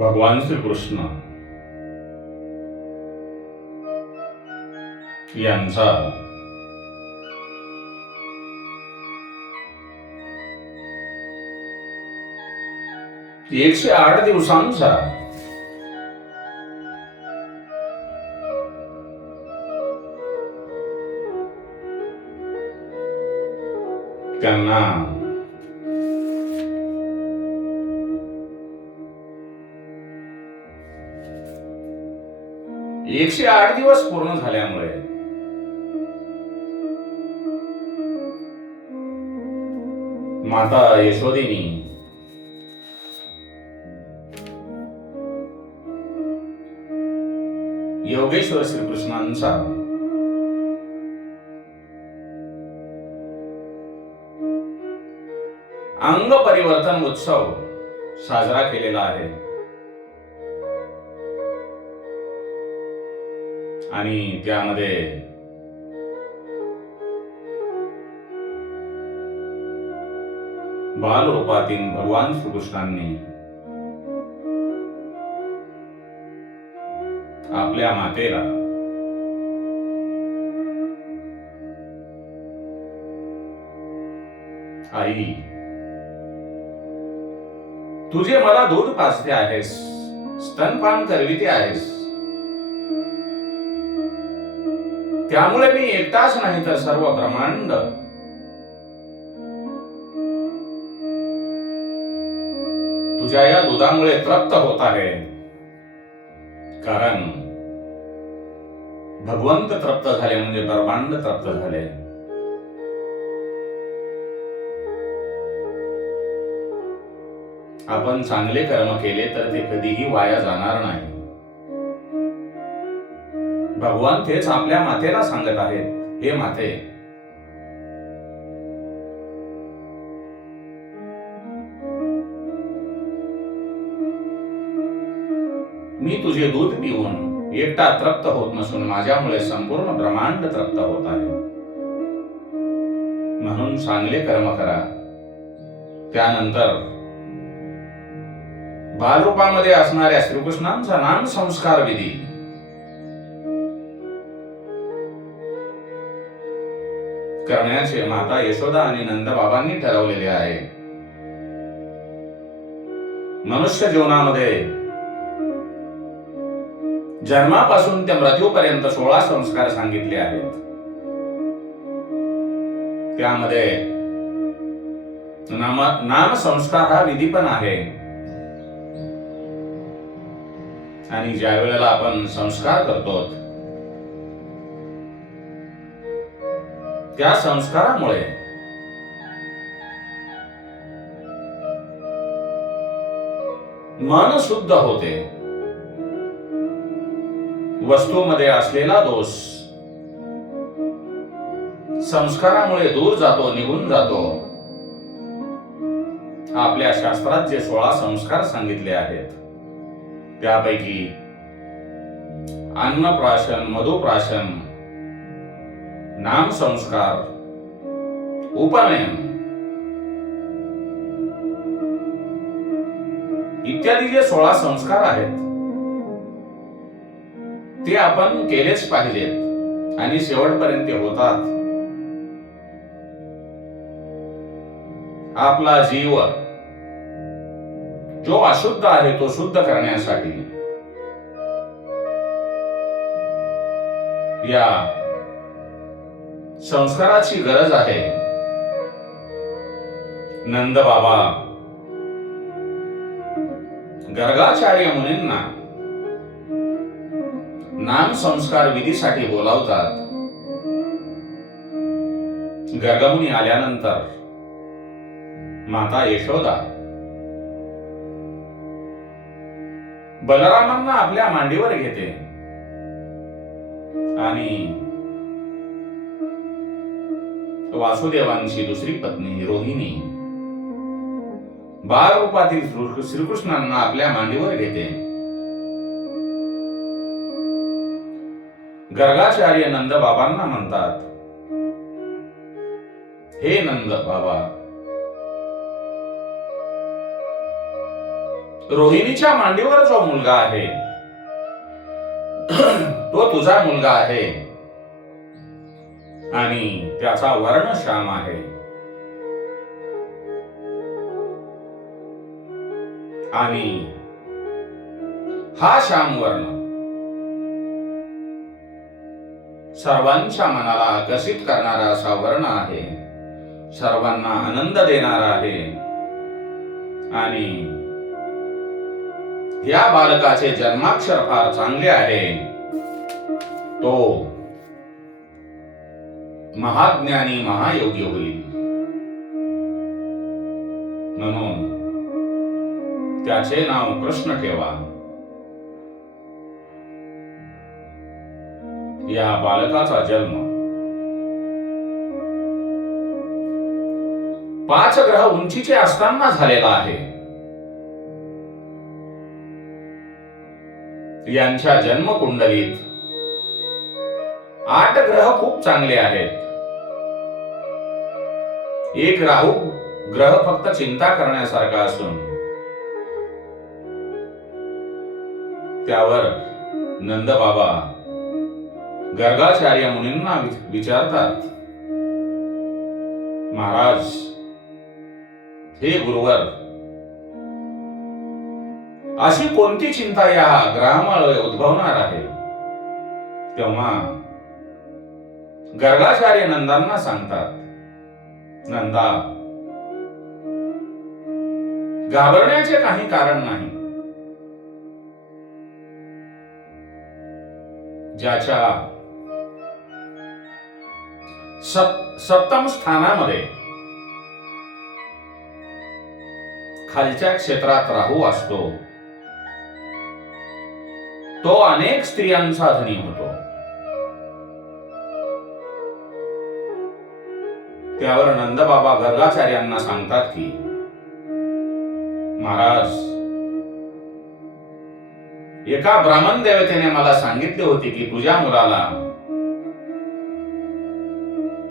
भगवान श्रीकृष्ण यांचा 108 दिवसांचा त्यांना एकशे 8 दिवस पूर्ण झाल्यामुळे माता यशोदेनी योगेश्वर श्रीकृष्णांचा अंग परिवर्तन उत्सव साजरा केलेला आहे आणि त्यामध्ये बालरूपातील भगवान श्रीकृष्णांनी आपल्या मातेला आई तुझे मला दूध पाजते आहेस, स्तनपान करविते आहेस, त्यामुळे मी एकटाच नाही तर सर्व ब्रह्मांड तुझ्या या दुधामुळे तृप्त होत आहे. कारण भगवंत तृप्त झाले म्हणजे ब्रह्मांड तृप्त झाले. आपण चांगले कर्म केले तर ते कधीही वाया जाणार नाही. भगवान तेच आपल्या मातेला सांगत आहेत, हे माते, मी तुझे दूध पिऊन एकटा तृप्त होत नसून माझ्यामुळे संपूर्ण ब्रह्मांड तृप्त होत आहे. म्हणून चांगले कर्म करा. त्यानंतर बालरूपामध्ये असणाऱ्या श्रीकृष्णांचा नाम संस्कार विधी करण्याचे माता यशोदा आणि नंदबाबांनी ठरवलेले आहे. मनुष्य जीवनामध्ये जन्मापासून ते मृत्यूपर्यंत 16 संस्कार सांगितले आहेत. त्यामध्ये नाम संस्कार हा विधी पण आहे. आणि ज्या वेळेला आपण संस्कार करतो त्या संस्कारामुळे मन शुद्ध होते. वस्तूमध्ये असलेला दोष संस्कारामुळे दूर जातो, निघून जातो. आपल्या शास्त्रात जे 16 संस्कार सांगितले आहेत त्यापैकी अन्नप्राशन, मधुप्राशन, नाम संस्कार, उपनयन इत्यादी जे 16 संस्कार आहेत ते आपण केलेच पाहिजेत आणि शेवटपर्यंत ते होतात. आपला जीव जो अशुद्ध आहे तो शुद्ध करण्यासाठी या संस्काराची गरज आहे. नंद बाबा गर्गाचार्य मुनींना नाम संस्कार विधीसाठी बोलावतात. गर्गमुनी आल्यानंतर माता यशोदा बलरामांना आपल्या मांडीवर घेते आणि वासुदेवांची दुसरी पत्नी रोहिणी बाल रूपातील श्रीकृष्णांना आपल्या मांडीवर घेते. गर्गाचार्य नंद बाबांना म्हणतात, हे नंद बाबा, रोहिणीच्या मांडीवर जो मुलगा आहे तो तुझा मुलगा आहे आणि त्याचा वर्ण श्याम आहे. आणि हा श्याम वर्ण सर्वांच्या मनाला आकर्षित करणारा असा वर्ण आहे, सर्वांना आनंद देणारा आहे. आणि या बालकाचे जन्माक्षर फार चांगले आहे. तो महाज्ञानी महायोगी होईल. म्हणून त्याचे नाव कृष्ण ठेवा. या बालकाचा जन्म 5 ग्रह उंचीचे असताना झालेला आहे. यांच्या जन्मकुंडलीत 8 ग्रह खूप चांगले आहेत. एक राहू ग्रह फक्त चिंता करण्यासारखा असून त्यावर नंद बाबा गर्गाचार्य मुनींना विचारतात, महाराज, हे गुरुवर, अशी कोणती चिंता या ग्रहामुळे उद्भवणार आहे? तेव्हा गर्गाचार्य नंदांना सांगतात, नंदा, घाबरण्याचे काही कारण नाही. ज्याच्या सप्तम स्थानामध्ये खालच्या क्षेत्रात राहू असतो, तो अनेक स्त्रियांचा धनी होतो. त्यावर नंदबाबा गर्गाचार्यांना सांगतात की, महाराज, एका ब्राह्मण देवतेने मला सांगितले होते की तुझ्या मुलाला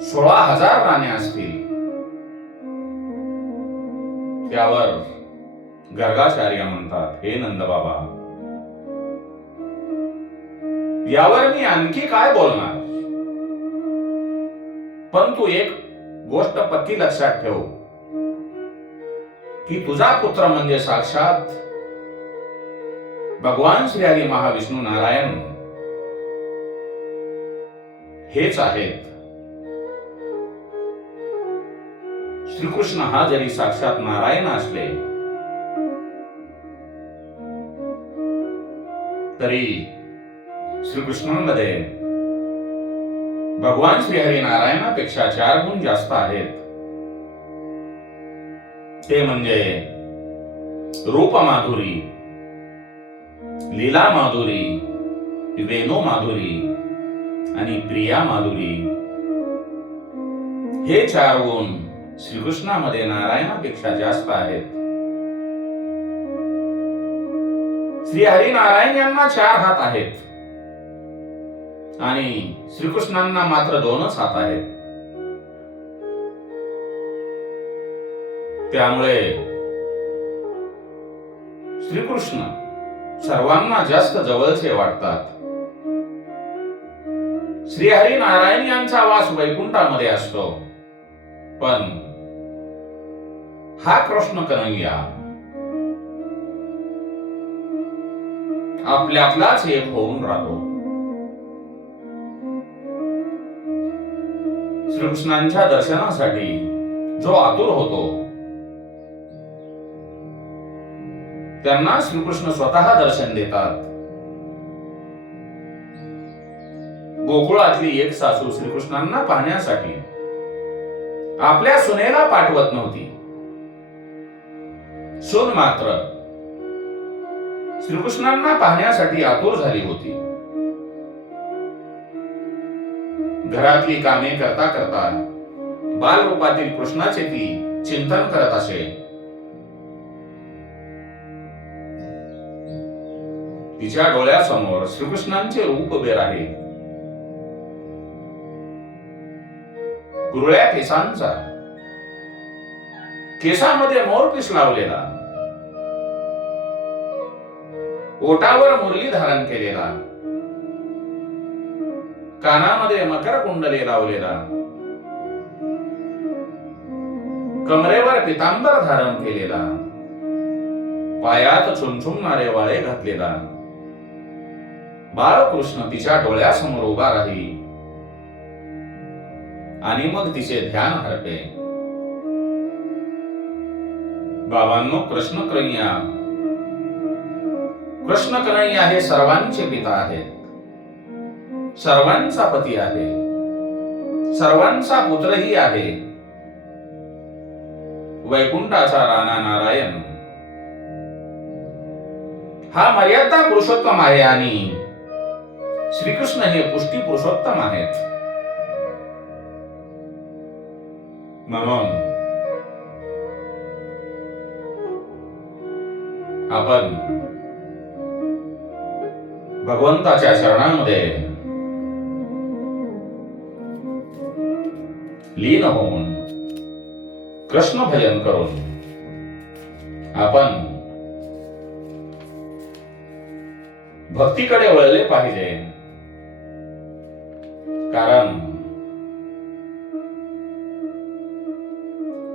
16,000 राणे असतील. त्यावर गर्गाचार्य म्हणतात, हे नंदबाबा, यावर मी आणखी काय बोलणार? पण तू एक गोष्ट पक्की लक्षात ठेव की तुझा पुत्र म्हणजे साक्षात भगवान श्री हरी महाविष्णू नारायण हेच आहेत. श्रीकृष्ण हा जरी साक्षात नारायण असले तरी श्रीकृष्णांमध्ये भगवान श्रीहरी नारायणापेक्षा 4 गुण जास्त आहेत. ते म्हणजे रूप माधुरी, लीला माधुरी, वेणू माधुरी आणि प्रिया माधुरी. हे 4 गुण श्रीकृष्णामध्ये नारायणापेक्षा जास्त आहेत. श्री हरी नारायण यांना 4 हात आहेत आणि श्रीकृष्णांना मात्र 2च हात आहेत. त्यामुळे श्रीकृष्ण सर्वांना जास्त जवळचे वाटतात. श्री हरी नारायण यांचा वास वैकुंठामध्ये असतो, पण हा कृष्ण कन्हैया आपल्यातलाच एक होऊन राहतो. श्रीकृष्णांच्या दर्शनासाठी जो आतुर होतो त्यांना श्रीकृष्ण स्वतः दर्शन देतात. गोकुळातली एक सासू श्रीकृष्णांना पाहण्यासाठी आपल्या सुनेला पाठवत नव्हती. सून मात्र श्रीकृष्णांना पाहण्यासाठी आतुर झाली होती. घरातली कामे करता करता बालरूपातील कृष्णाचे ती चिंतन करत असे. तिच्या डोळ्यासमोर श्रीकृष्णांचे रूप उभे राहिले. कुरळ्या केसांचा, केसामध्ये मोरपीस लावलेला, ओटावर मुरली धारण केलेला, कानामध्ये मकर कुंडले लावलेला, कमरेवर पितांबर धारण केलेला, पायात चुमचुमणारे वाळे घातलेला बाळकृष्ण तिच्या डोळ्यासमोर उभा राही आणि मग तिचे ध्यान हरपे. बाबांनो, कृष्ण कन्हैया हे सर्वांचे पिता आहेत, सर्वांचा पती आहे, सर्वांचा पुत्रही आहे. वैकुंठाचा राणा नारायण हा मर्यादा पुरुषोत्तम आहे आणि श्रीकृष्ण हे पुष्टी पुरुषोत्तम आहेत. म्हणून आपण भगवंताच्या चरणांमध्ये लीन होऊन कृष्ण भजन करून आपण भक्तीकडे वळले पाहिजे. कारण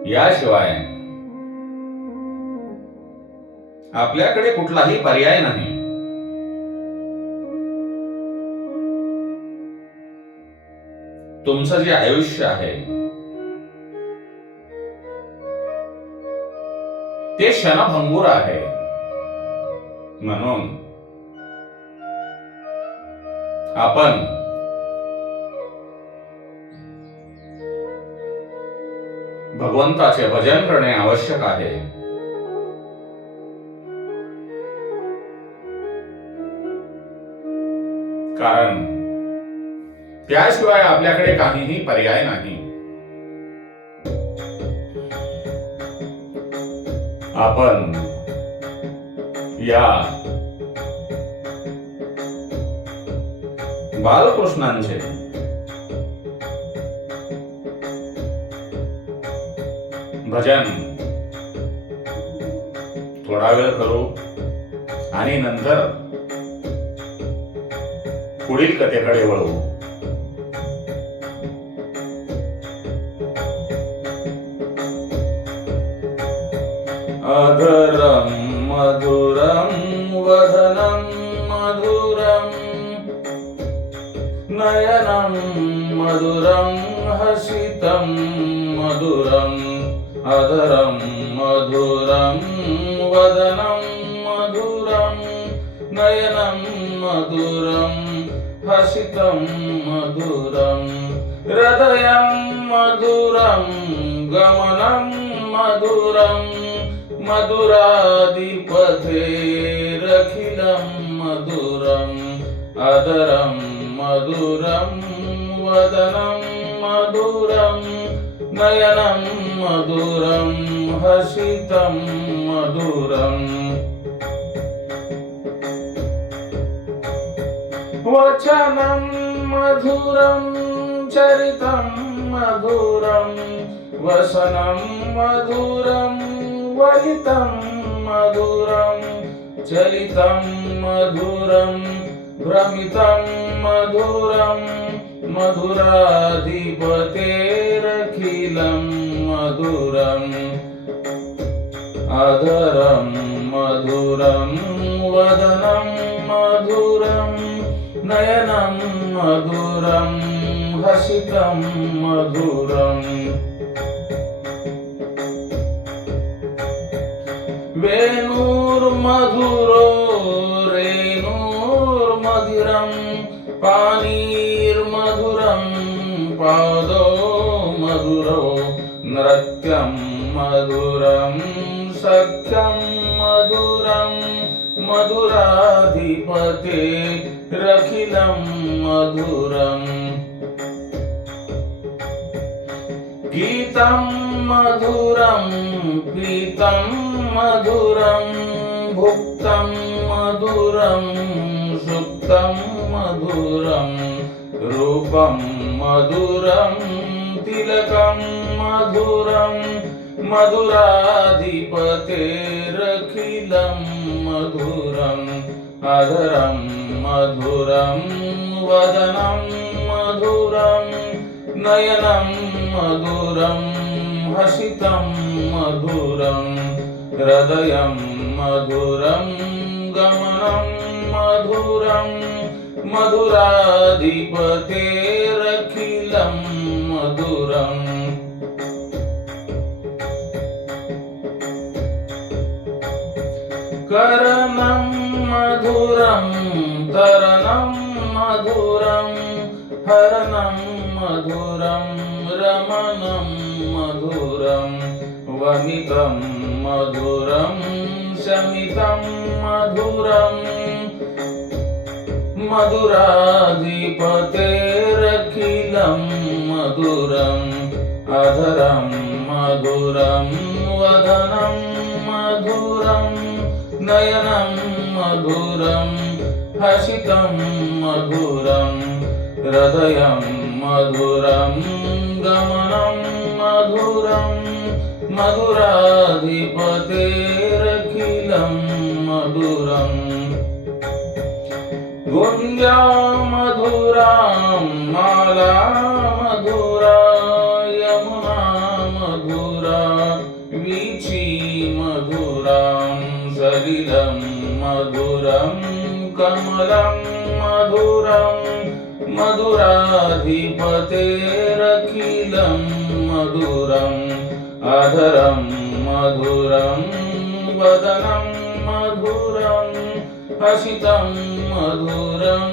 याशिवाय आपल्याकडे कुठलाही पर्याय नाही. तुमचं जे आयुष्य आहे ते क्षणभंगुर आहे. म्हणून आपण भगवंताचे भजन करणे आवश्यक आहे. कारण त्याशिवाय आपल्याकडे काहीही पर्याय नाही. आपण या बालकृष्णांचे भजन थोडा वेळ करू आणि नंतर पुढील कथेकडे वळू. अधरं मधुरं वदनं मधुरं नयनं मधुरं हसितं मधुरं. अधरं मधुरं वदनं मधुरं नयनं मधुरं हसितं मधुरं. हृदयं मधुरं गमनं मधुरं मधुराधिपतेरखिलं मधुरं. अधरं मधुरं वदनं मधुरं नयनं मधुरं हसितं मधुरं. वचनं मधुरं चरितं मधुरं वसनं मधुरं वलितं मधुरं. चलितं मधुरं भ्रमितं मधुरं मधुराधिपतेरखिलं मधुरं. अधरं मधुरं वदनं मधुरं नयनं मधुरं हसितं मधुरं. वेणुर्मधुरो रेणुर्मधुरं पाणिर्मधुरं पादो मधुरो. नृत्यं मधुरं सख्यं मधुरं मधुराधिपतेरखिलं मधुरं. गीतं मधुरं पीतं मधुरं भुक्तं मधुरं सुप्तं मधुरं. रूपं मधुरं तिलकं मधुरं मधुराधिपतेरखिलं मधुरं. अधरं मधुरं वदनं मधुरं नयनं मधुरं हसितं मधुरं हृदयं मधुरं गमनं मधुरं मधुराधिपतेरखिलं मधुरम् करणं मधुरं तरणं मधुरं हरणं मधुरं रमणं मधुरं वनितं मधुरं शमितं मधुरं मधुराधिपतेरखिलं मधुरम् अधरं मधुरं वदनं मधुरं नयनं मधुरं हसितं मधुरं हृदयं मधुरं गमनं मधुरं मधुराधिपतेरखिलं मधुरम् गुञ्जा मधुरा माला मधुरा यमुना मधुरा वीची मधुरां सलिलं मधुरं कमलं मधुरं मधुराधिपतेरखिलं मधुरम् अधरं मधुरं वदनं मधुरं हसितं मधुरं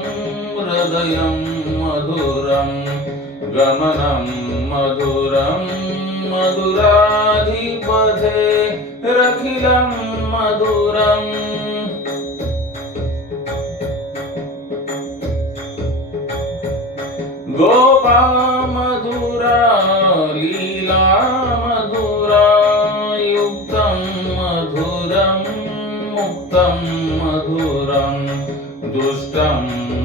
हृदयं मधुरं गमनं मधुरं मधुराधिपतेरखिलं मधुरम् गोपा मधुरा लीला मधुरा युक्तं मधुरं मुक्तं मधुरं दुष्टं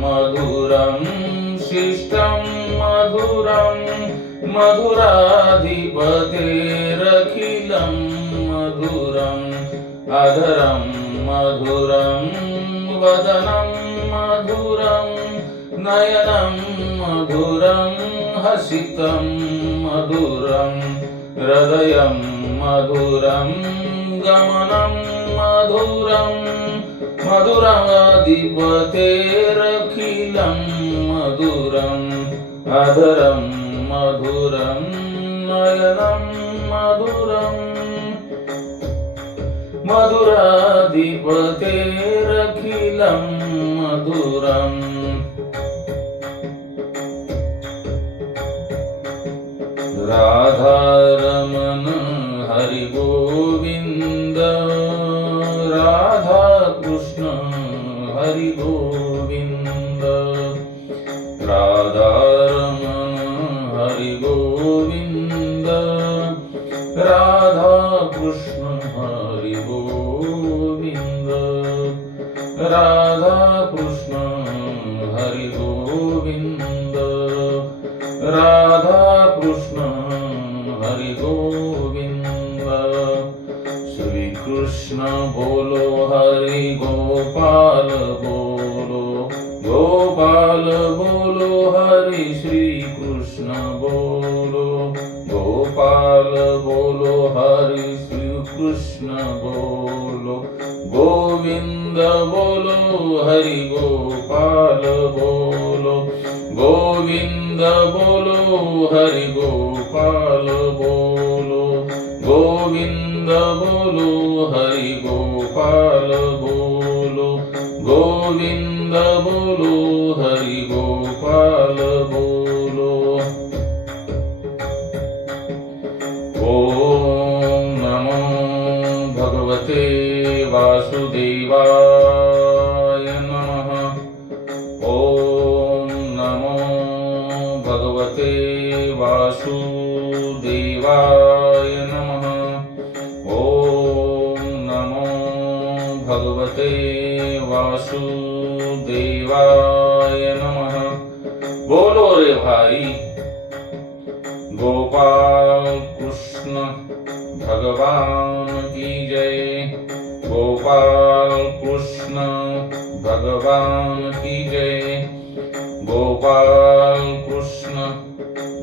मधुरं शिष्टं मधुरं मधुराधिपतेरखिलं मधुरम् अधरं मधुरं वदनं मधुरं नयनं मधुरं हसितं मधुरं हृदयं मधुरं गमनं मधुरं मधुराधिपतेरखिलं मधुरम् अधरं मधुरं नयनं मधुरं मधुराधिपतेरखिलं मधुरम् राधारमण हरि गोविंद राधा कृष्ण हरि गोविंद राधारमण हरि गोविंद राधा कृष्ण हरि गोविंद राधा कृष्ण हरि गोविंद राधा कृष्ण हरि गोविंद श्री कृष्ण बोलो हरि गोपाल बोलो गोपाल बोलो हरि श्री कृष्ण बोलो गोपाल बोलो हरि श्री कृष्ण बोलो गोविंद बोलो हरि गोपाल बोलो गोविंद बोलो हरि गोपाल बोलो गोविंद बोलो हरि गोपाल बोलो गोविंद बोलो हरि गोपाल बोलो। ओम नमो भगवते वासुदेवाय नमः। ओम नमो भगवते वासुदेवाय नमः। ओम नमो भगवते वासुदेवाय नमः। बोलो रे भाई गोपाल कृष्ण भगवान की जय। गोपाल कृष्ण भगवान की जय। गोपाल कृष्ण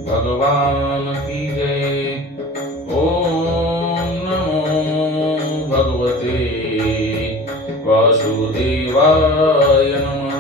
भगवान की जय। ओम नमो भगवते वासुदेवाय नमः।